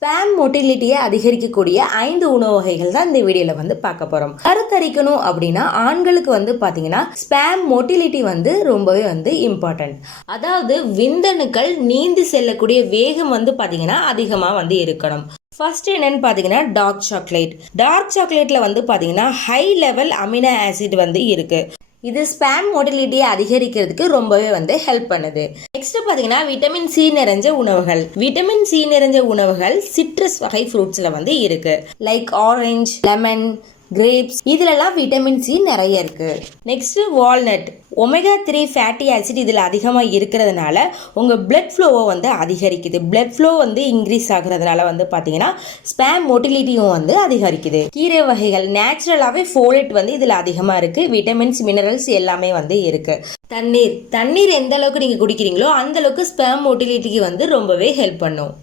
Spam மோட்டிலிட்டியை அதிகரிக்கக்கூடிய 5 உணவு வகைகள் தான் இந்த வீடியோல பார்க்க போறோம். கருத்தரிக்கணும் அப்படின்னா ஆண்களுக்கு பாத்தீங்கன்னா ஸ்பேம் மோட்டிலிட்டி ரொம்பவே இம்பார்ட்டன்ட். அதாவது விந்தணுக்கள் நீந்தி செல்லக்கூடிய வேகம் பாத்தீங்கன்னா அதிகமா இருக்கணும். ஃபர்ஸ்ட் என்னன்னு பாத்தீங்கன்னா டார்க் சாக்லேட். டார்க் சாக்லேட்ல பாத்தீங்கன்னா ஹை லெவல் அமினோ ஆசிட் இருக்கு. இது ஸ்பேம் மோட்டிலிட்டியை அதிகரிக்கிறதுக்கு ரொம்பவே ஹெல்ப் பண்ணுது. நெக்ஸ்ட் பாத்தீங்கன்னா விட்டமின் சி நிறைஞ்ச உணவுகள். விட்டமின் சி நிறைஞ்ச உணவுகள் சிட்ரஸ் வகை ஃப்ரூட்ஸ்ல இருக்கு. லைக் ஆரஞ்சு, லெமன், கிரேப்ஸ், இதுலலாம் விட்டமின் சி நிறைய இருக்கு. Next walnut. Omega 3 fatty acid இதில் அதிகமாக இருக்கிறதுனால உங்கள் பிளட் ஃப்ளோவை அதிகரிக்குது. பிளட் ஃப்ளோ இன்க்ரீஸ் ஆகுறதுனால பார்த்தீங்கன்னா ஸ்பேம் மோட்டிலிட்டியும் அதிகரிக்குது. கீரை வகைகள் நேச்சுரலாகவே ஃபோலேட் இதில் அதிகமாக இருக்குது. விட்டமின்ஸ், மினரல்ஸ் எல்லாமே இருக்கு. தண்ணீர் எந்த அளவுக்கு நீங்கள் குடிக்கிறீங்களோ அந்த அளவுக்கு ஸ்பேம் மோட்டிலிட்டிக்கு ரொம்பவே ஹெல்ப் பண்ணும்.